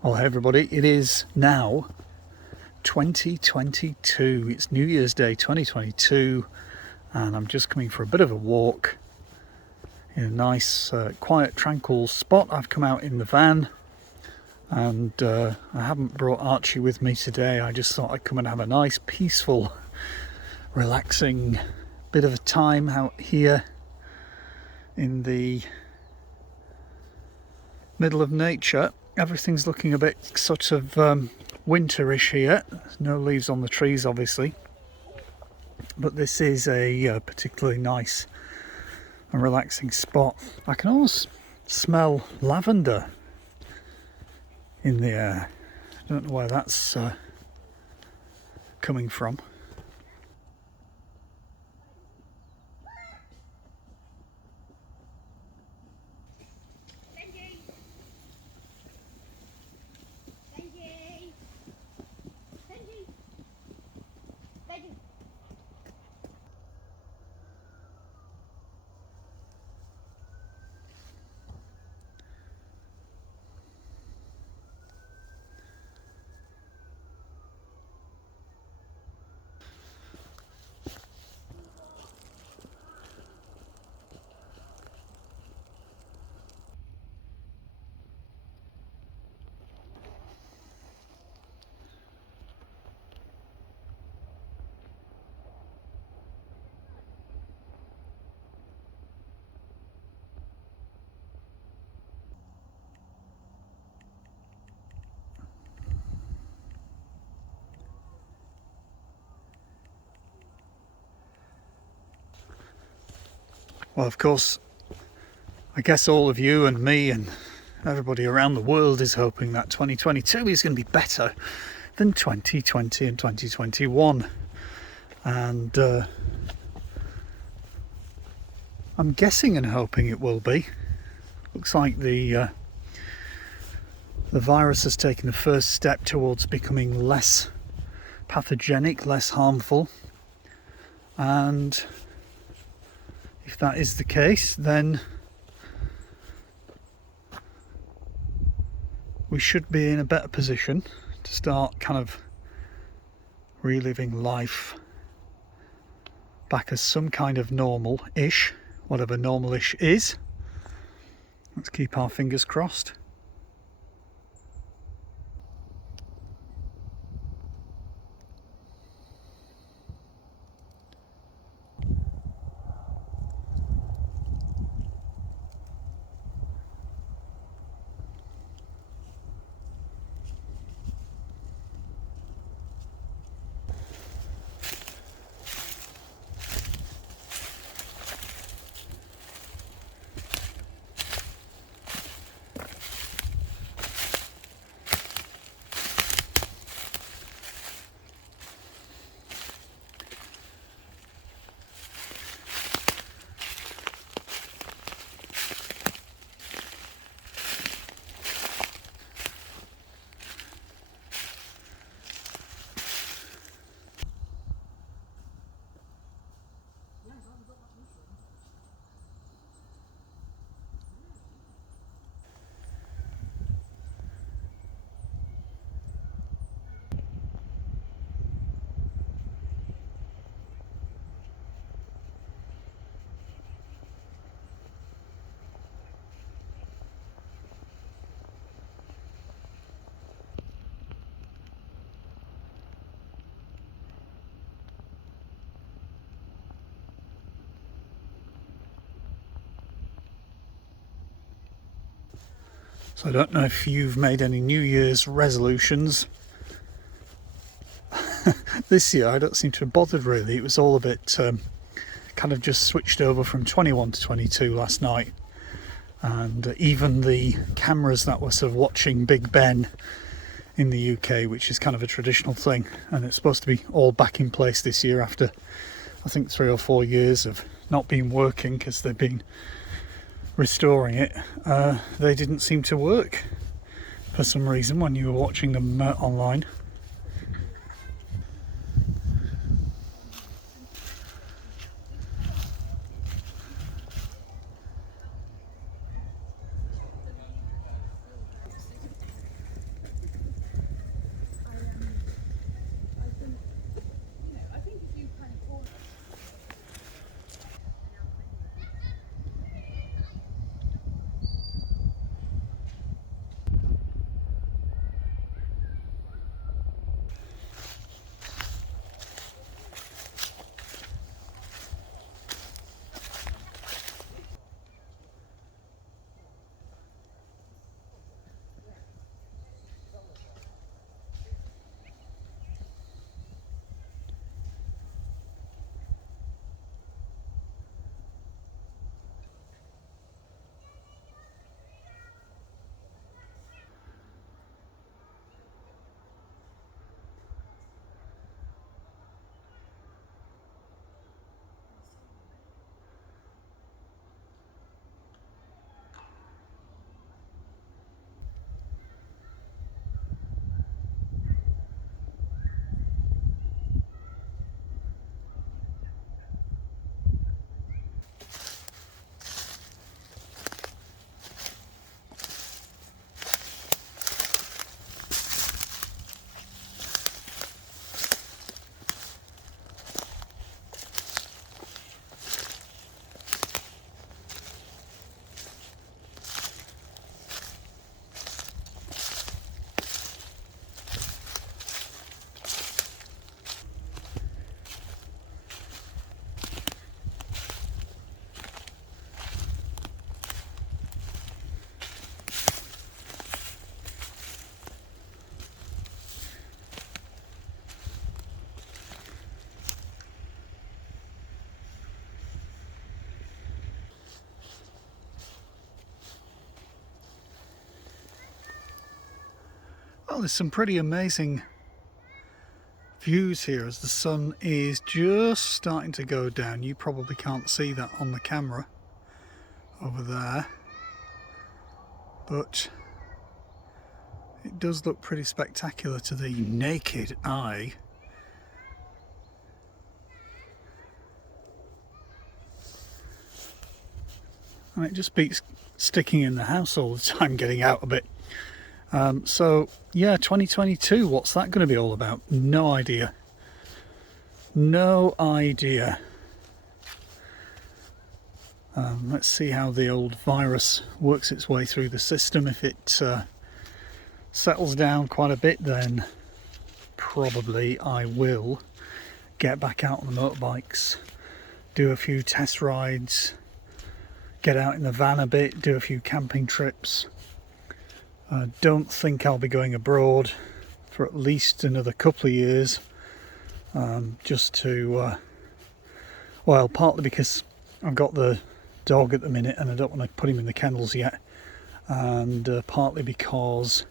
Well, hey everybody, it is now 2022. It's New Year's Day 2022, and I'm just coming for a bit of a walk in a nice, quiet, tranquil spot. I've come out in the van, and I haven't brought Archie with me today. I just thought I'd come and have a nice, peaceful, relaxing bit of a time out here in the middle of nature. Everything's looking a bit sort of winterish here. There's no leaves on the trees, obviously, but this is a particularly nice and relaxing spot. I can almost smell lavender in the air. I don't know where that's coming from. Well, of course, I guess all of you and me and everybody around the world is hoping that 2022 is going to be better than 2020 and 2021. And I'm guessing and hoping it will be. Looks like the virus has taken the first step towards becoming less pathogenic, less harmful. And if that is the case, then we should be in a better position to start kind of reliving life back as some kind of normal-ish, whatever normal-ish is. Let's keep our fingers crossed. So I don't know if you've made any New Year's resolutions. This year I don't seem to have bothered really. It was all a bit kind of just switched over from 21 to 22 last night, and even the cameras that were sort of watching Big Ben in the UK, which is kind of a traditional thing, and it's supposed to be all back in place this year after I think 3 or 4 years of not being working because they've been restoring it. They didn't seem to work for some reason when you were watching them online. Well, there's some pretty amazing views here as the sun is just starting to go down. You probably can't see that on the camera over there, but it does look pretty spectacular to the naked eye. And it just beats sticking in the house all the time, getting out a bit. So yeah, 2022, what's that going to be all about? No idea. No idea. Let's see how the old virus works its way through the system. If it settles down quite a bit, then probably I will get back out on the motorbikes, do a few test rides, get out in the van a bit, do a few camping trips. I don't think I'll be going abroad for at least another couple of years, just to, well, partly because I've got the dog at the minute and I don't want to put him in the kennels yet, and partly because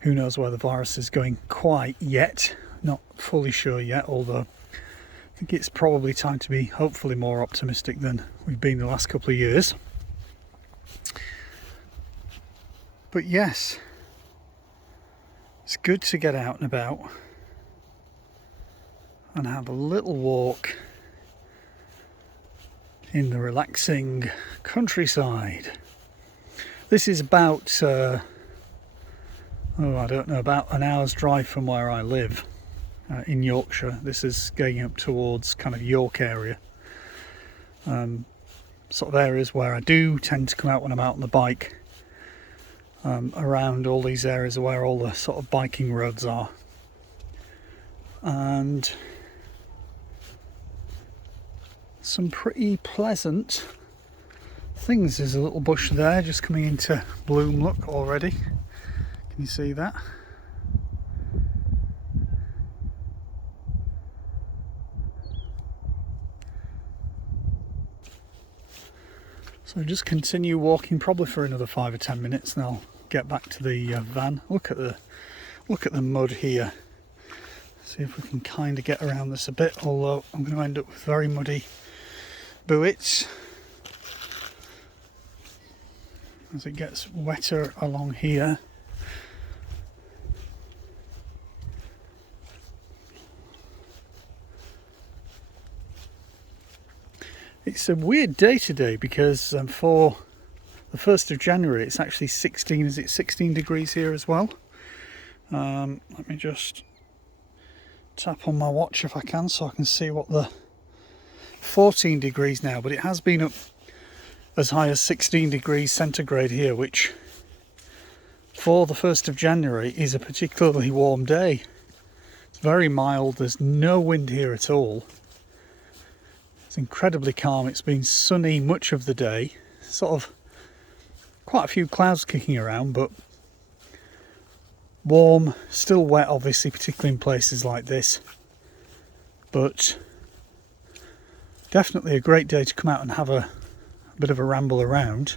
who knows where the virus is going quite yet. Not fully sure yet, although I think it's probably time to be hopefully more optimistic than we've been the last couple of years. But yes, it's good to get out and about and have a little walk in the relaxing countryside. This is about I don't know, about an hour's drive from where I live, in Yorkshire. This is going up towards kind of York area, sort of areas where I do tend to come out when I'm out on the bike, around all these areas where all the sort of biking roads are. And some pretty pleasant things. There's a little bush there just coming into bloom, look, already. Can you see that? So just continue walking probably for another 5 or 10 minutes and I'll get back to the van. Look at the mud here. See if we can kind of get around this a bit, although I'm going to end up with very muddy boots as it gets wetter along here. It's a weird day today because for the 1st of January it's actually 16, is it 16 degrees here as well? Let me just tap on my watch if I can so I can see what the 14 degrees now, but it has been up as high as 16 degrees centigrade here, which for the 1st of January is a particularly warm day. It's very mild, there's no wind here at all. It's incredibly calm. It's been sunny much of the day, sort of quite a few clouds kicking around, but warm, still wet obviously, particularly in places like this, but definitely a great day to come out and have a bit of a ramble around.